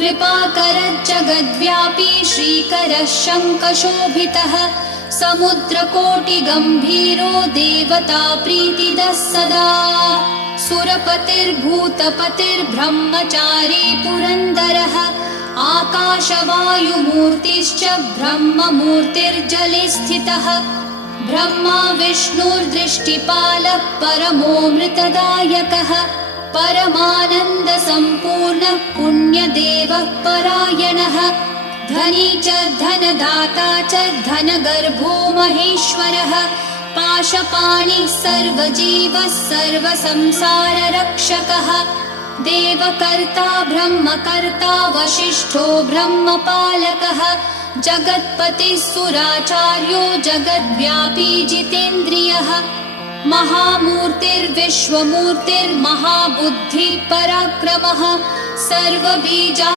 कृपाकरज्जगद्व्यापी श्रीकरः शङ्खशोभितः समुद्रकोटिगम्भीरो देवता प्रीतिदः सदा सुरपतिर्भूतपतिर्ब्रह्मचारी पुरन्दरः आकाशवायुमूर्तिश्च ब्रह्ममूर्तिर्जले स्थितः ब्रह्मा विष्णुर्दृष्टिपालः परमोऽमृतदायकः परमानन्दसम्पूर्णः पुण्यदेवः परायणः धनी च धनदाता च धनगर्भो महेश्वरः पाशपाणिः सर्वजीवः सर्वसंसाररक्षकः देवकर्ता ब्रह्मकर्ता वसिष्ठो ब्रह्मपालकः जगत्पतिः सुराचार्यो जगद्व्यापी जितेन्द्रियः महामूर्तिर्विश्वमूर्तिर्महाबुद्धिः पराक्रमः सर्वबीजा